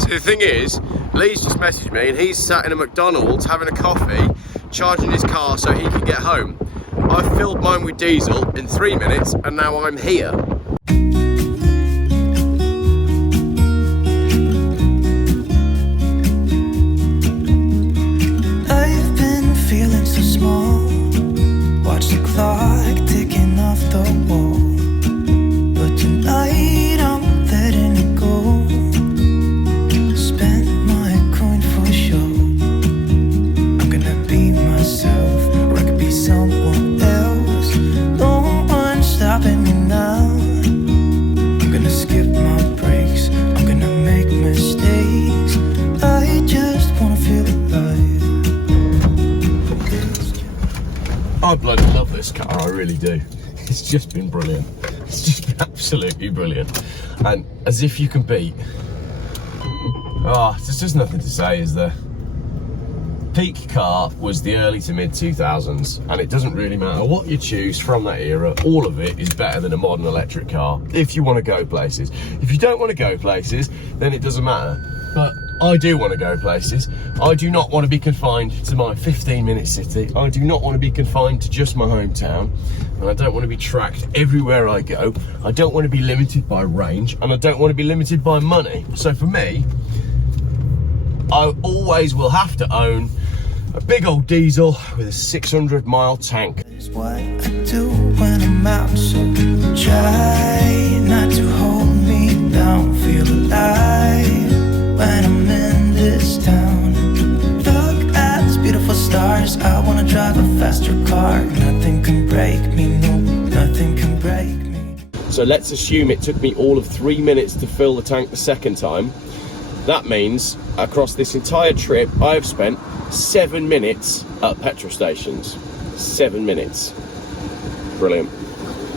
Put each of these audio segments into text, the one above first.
So the thing is, Lee's just messaged me and he's sat in a McDonald's having a coffee, charging his car so he can get home. I've filled mine with diesel in 3 minutes and now I'm here. I've been feeling so small. Watch the clock ticking off the wall. But tonight I'm letting it go. Spend my coin for sure. I'm gonna be myself, or I could be someone else. No one's stopping me now. I'm gonna skip my breaks. I'm gonna make mistakes. I just wanna feel alive. I bloody love this car, I really do. It's just been brilliant. It's just been absolutely brilliant. And as if you can beat. Oh, there's just nothing to say, is there? Peak car was the early to mid 2000s, and it doesn't really matter what you choose from that era, all of it is better than a modern electric car if you want to go places. If you don't want to go places, then it doesn't matter. But I do want to go places. I do not want to be confined to my 15-minute city. I do not want to be confined to just my hometown. And I don't want to be tracked everywhere I go. I don't want to be limited by range, and I don't want to be limited by money. So for me, I always will have to own a big old diesel with a 600-mile tank. It's what I do when I'm out, so try not to hold me down. Feel alive when I'm in this town. Look at these beautiful stars. I wanna drive a faster car. Nothing can break me, no, nothing can break me. So let's assume it took me all of 3 minutes to fill the tank the second time. That means across this entire trip, I have spent 7 minutes at petrol stations. 7 minutes. Brilliant.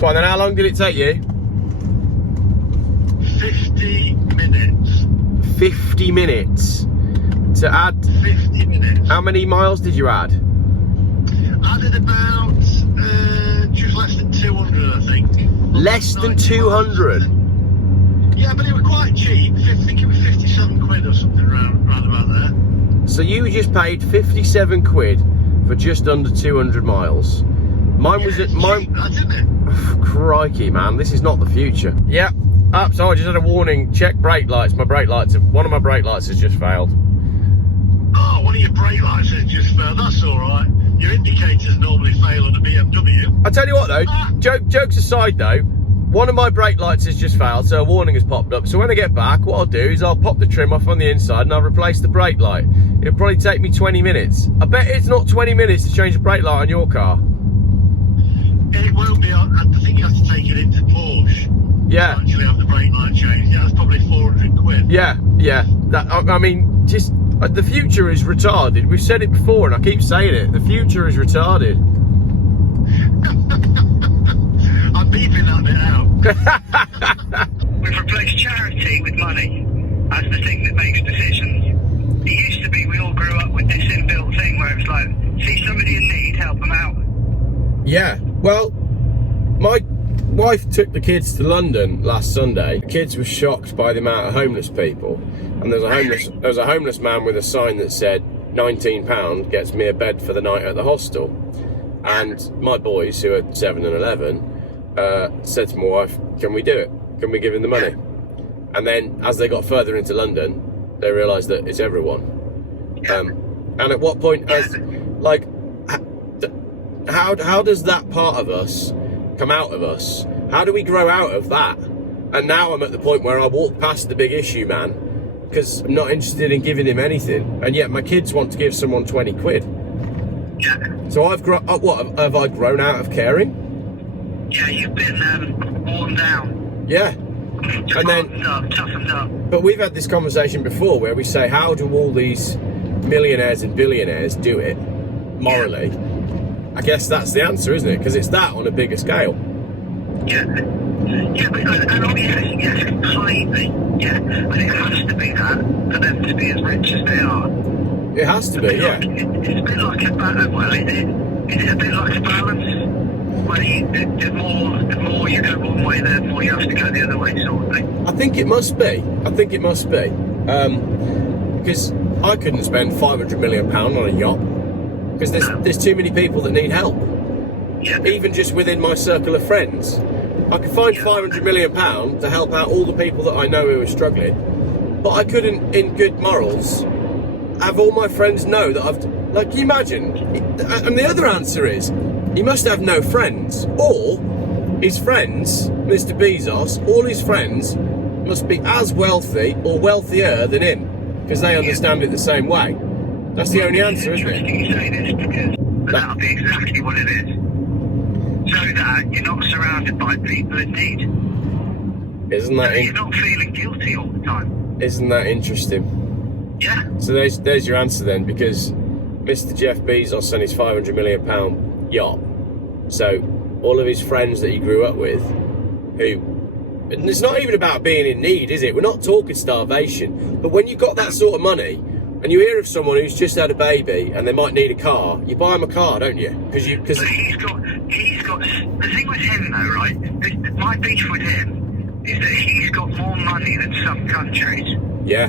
Well, then how long did it take you? 50 minutes. 50 minutes to add. 50 minutes. How many miles did you add? I did about just less than 200, I think. Less than 200? Yeah, but it was quite cheap. I think it was 57 quid or something round about there. So you just paid 57 quid for just under 200 miles. Mine Yeah, was at it's mine. cheap, that, isn't it? Crikey, man, this is not the future. Yeah. So I just had a warning. Check brake lights. One of my brake lights has just failed. Oh, one of your brake lights has just failed. That's all right. Your indicators normally fail on a BMW. I tell you what though, jokes aside though, one of my brake lights has just failed, so a warning has popped up. So when I get back, what I'll do is I'll pop the trim off on the inside and I'll replace the brake light. It'll probably take me 20 minutes. I bet it's not 20 minutes to change the brake light on your car. It won't be. I think you have to take it into Porsche. Yeah. To actually have the brake light changed. Yeah, that's probably 400 quid. Yeah. That, I mean, just the future is retarded. We've said it before, and I keep saying it. The future is retarded. I'm beeping that bit out. We've replaced charity with money as the thing that makes decisions. It used to be we all grew up with this inbuilt thing where it's like, see somebody in need, help them out. Yeah. Well, my wife took the kids to London last Sunday. The kids were shocked by the amount of homeless people, and there was a homeless man with a sign that said £19 gets me a bed for the night at the hostel. And my boys, who are 7 and 11, said to my wife, can we do it? Can we give him the money? And then as they got further into London, they realised that it's everyone. And at what point, how does that part of us come out of us? How do we grow out of that? And now I'm at the point where I walk past the big issue man because I'm not interested in giving him anything, and yet my kids want to give someone 20 quid. Yeah. So what have I grown out of caring? Yeah, you've been worn down. Yeah. Just And then, toughened up. but we've had this conversation before where we say, how do all these millionaires and billionaires do it morally? I guess that's the answer, isn't it? Because it's that on a bigger scale. Yeah. Yeah, but and obviously, yes, completely. Yeah, but it has to be that for them to be as rich as they are. It has to be, yeah. It's a bit like a balance. Well, it's a bit like a balance. Where the more you go one way, the more you have to go the other way, sort of thing. I think it must be. Because I couldn't spend £500 million on a yacht, because there's too many people that need help. Yeah. Even just within my circle of friends, I could find £500 million to help out all the people that I know who are struggling, but I couldn't, in good morals, have all my friends know that I've... Like, can you imagine? And the other answer is, he must have no friends, or his friends, Mr. Bezos, all his friends must be as wealthy or wealthier than him, because they understand it the same way. That's the only answer, isn't Interesting it? you say this, because that'll be exactly what it is. So that you're not surrounded by people in need. Isn't that You're not feeling guilty all the time. isn't that interesting? Yeah. So there's your answer then, because Mr. Geoff Bezos and his £500 million yacht. So all of his friends that he grew up with, who, and it's not even about being in need, is it? We're not talking starvation. But when you've got that sort of money, and you hear of someone who's just had a baby and they might need a car, you buy them a car, don't you? Because But he's got, the thing with him though, right? My beef with him is that he's got more money than some countries. yeah.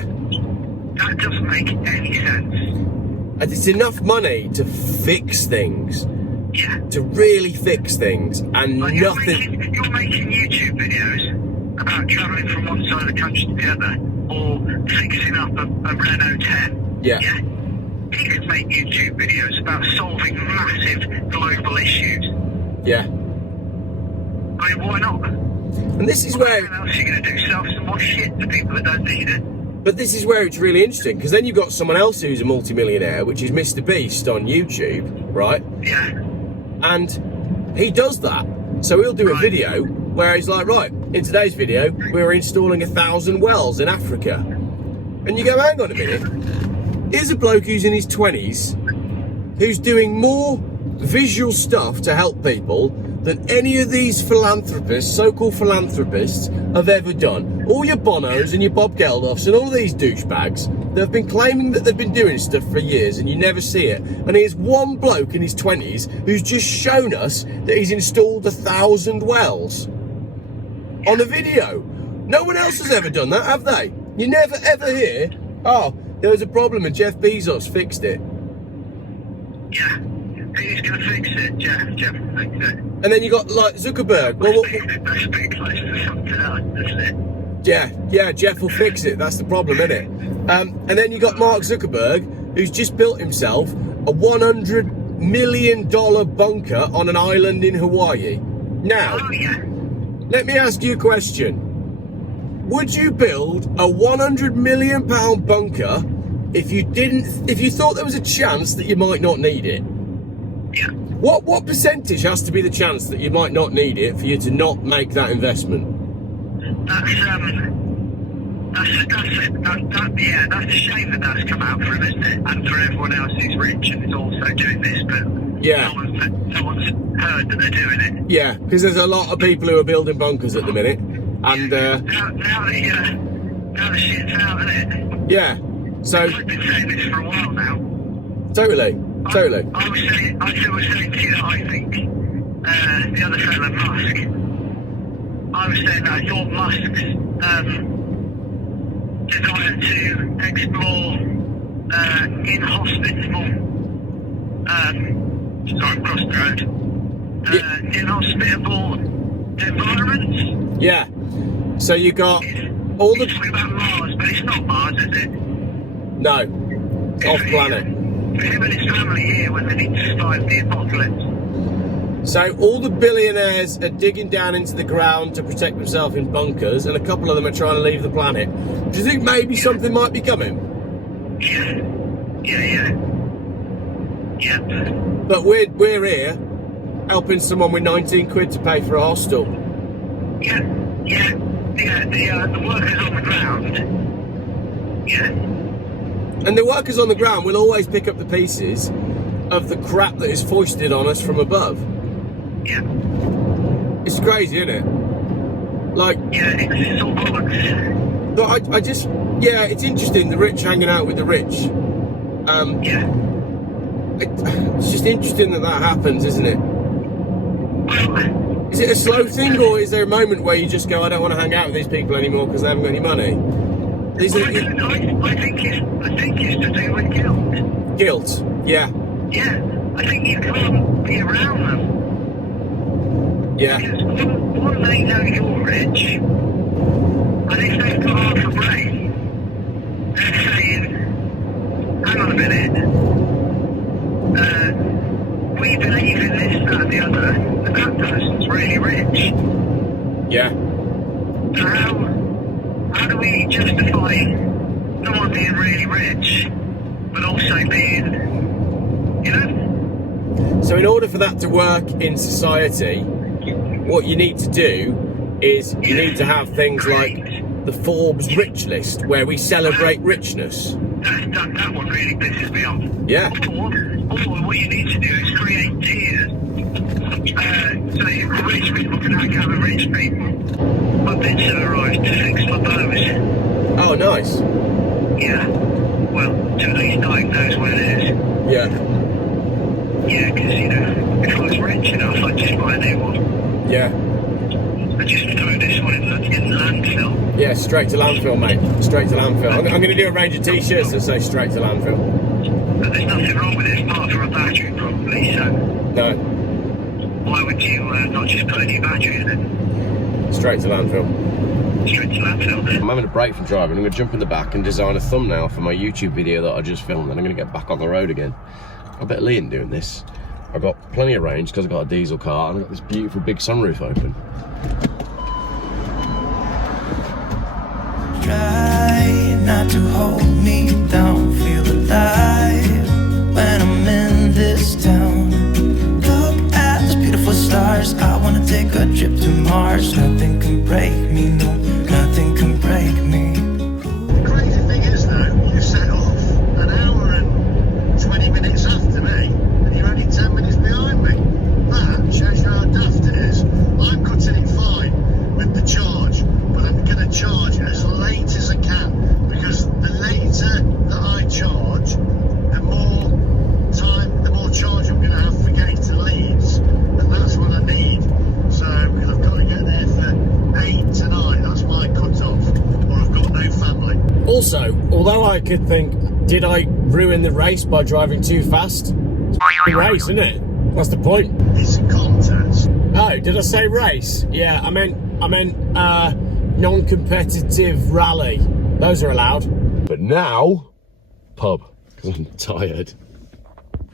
That doesn't make any sense. And it's enough money to fix things, Yeah. to really fix things, and Like nothing. you're making YouTube videos about travelling from one side of the country to the other, or fixing up a Renault 10. Yeah. Yeah? He could make YouTube videos about solving massive global issues. Yeah. I mean, why not? And this is What where, else are you going to do? Sell some more shit to people that don't need it? but this is where it's really interesting, because then you've got someone else who's a multimillionaire, which is Mr. Beast on YouTube, right? Yeah. And he does that. So he'll do a Right. video where he's like, right, in today's video, we're installing 1,000 wells in Africa. And you go, hang on a minute. Here's a bloke who's in his 20s, who's doing more visual stuff to help people than any of these philanthropists, so-called philanthropists, have ever done. All your Bonos and your Bob Geldofs and all these douchebags that have been claiming that they've been doing stuff for years and you never see it. And here's one bloke in his 20s who's just shown us that he's installed 1,000 wells on a video. No one else has ever done that, have they? You never ever hear, oh, there was a problem and Jeff Bezos fixed it. Yeah. Who's going to fix it? Jeff will fix it. And then you got like Zuckerberg. Well, That's a bit close to something else, isn't it? yeah, Jeff will fix it. That's the problem, isn't it? And then you got Mark Zuckerberg, who's just built himself a $100 million bunker on an island in Hawaii. Now, Oh, yeah. let me ask you a question. Would you build a £100 million bunker if you thought there was a chance that you might not need it? Yeah. What percentage has to be the chance that you might not need it for you to not make that investment? That's a shame that that's come out for him, isn't it? And for everyone else who's rich and is also doing this, but Yeah. no one's heard that they're doing it. Yeah, because there's a lot of people who are building bunkers at the minute, and Now the shit's out, isn't it? yeah, so I've been saying this for a while now. totally. I was saying to you that I think the other fella, Musk, I was saying that I thought Musk's desire to explore inhospitable, sorry, I'm crossing the road, inhospitable environments. Yeah, so you got all You're the talking about Mars, but it's not Mars, is it? no off planet. For him and his family here when they need to survive the apocalypse. So all the billionaires are digging down into the ground to protect themselves in bunkers, and a couple of them are trying to leave the planet. Do you think maybe something might be coming? Yeah. But we're here helping someone with 19 quid to pay for a hostel. Yeah. The workers on the ground. Yeah. And the workers on the ground will always pick up the pieces of the crap that is foisted on us from above. Yeah. It's crazy, isn't it? Like, Yeah, it's all bollocks. but I just, yeah, it's interesting, the rich hanging out with the rich. Yeah. It's just interesting that happens, isn't it? Well, Is it a slow thing, or is there a moment where you just go, I don't want to hang out with these people anymore because they haven't got any money? These are I think it's to do with guilt. guilt. Yeah, Yeah, I think you can't be around them. yeah, Because one, they know you're rich, and if they've got half a brain, they're saying, hang on a minute, we believe in this, that, and the other, and that person's really rich. yeah. So how do we justify someone being really rich, but also being, you know? So in order for that to work in society, what you need to do is you need to have things like the Forbes Rich List, where we celebrate richness. That one really pisses me off. Yeah. Or what you need to do is create tiers. So rich people can hang out with rich people. My bits have arrived to fix my bows. Oh, nice. Yeah. Well, to at least diagnose what it is. Yeah, Yeah, because, you know, if I was rich enough, I'd just buy a new one. yeah, I'd just throw this one in landfill. yeah. Straight to landfill, mate. Straight to landfill. I'm going to do a range of t-shirts that say straight to landfill. But there's nothing wrong with it apart from a battery, probably, so No, why would you not just put a new battery in it? straight to landfill. Straight to landfill. I'm having a break from driving. I'm going to jump in the back and design a thumbnail for my YouTube video that I just filmed, and I'm going to get back on the road again. I bet Liam doing this. I've got plenty of range because I've got a diesel car and I've got this beautiful big sunroof open. Try not to hold me down, feel alive when I'm in this town. Look at those beautiful stars, I wanna take a trip to Mars. Nothing can break me, no, nothing can break me. The crazy thing is, though, you set off an hour and 20 minutes after me, and you're only 10 minutes behind me. That shows you how daft it is. I'm cutting it fine with the charge, but I'm going to charge as late as I can, because the later that I charge, the more charge I'm going to have for getting to Leeds, and that's what I need. So, because I've got to get there for 8 tonight, that's my cut-off, or I've got no family. Also, although I could think, did I ruin the race by driving too fast? It's a race, isn't it? What's the point? It's a contest. Oh, did I say race? Yeah, I meant non-competitive rally. Those are allowed. But now, pub, because I'm tired.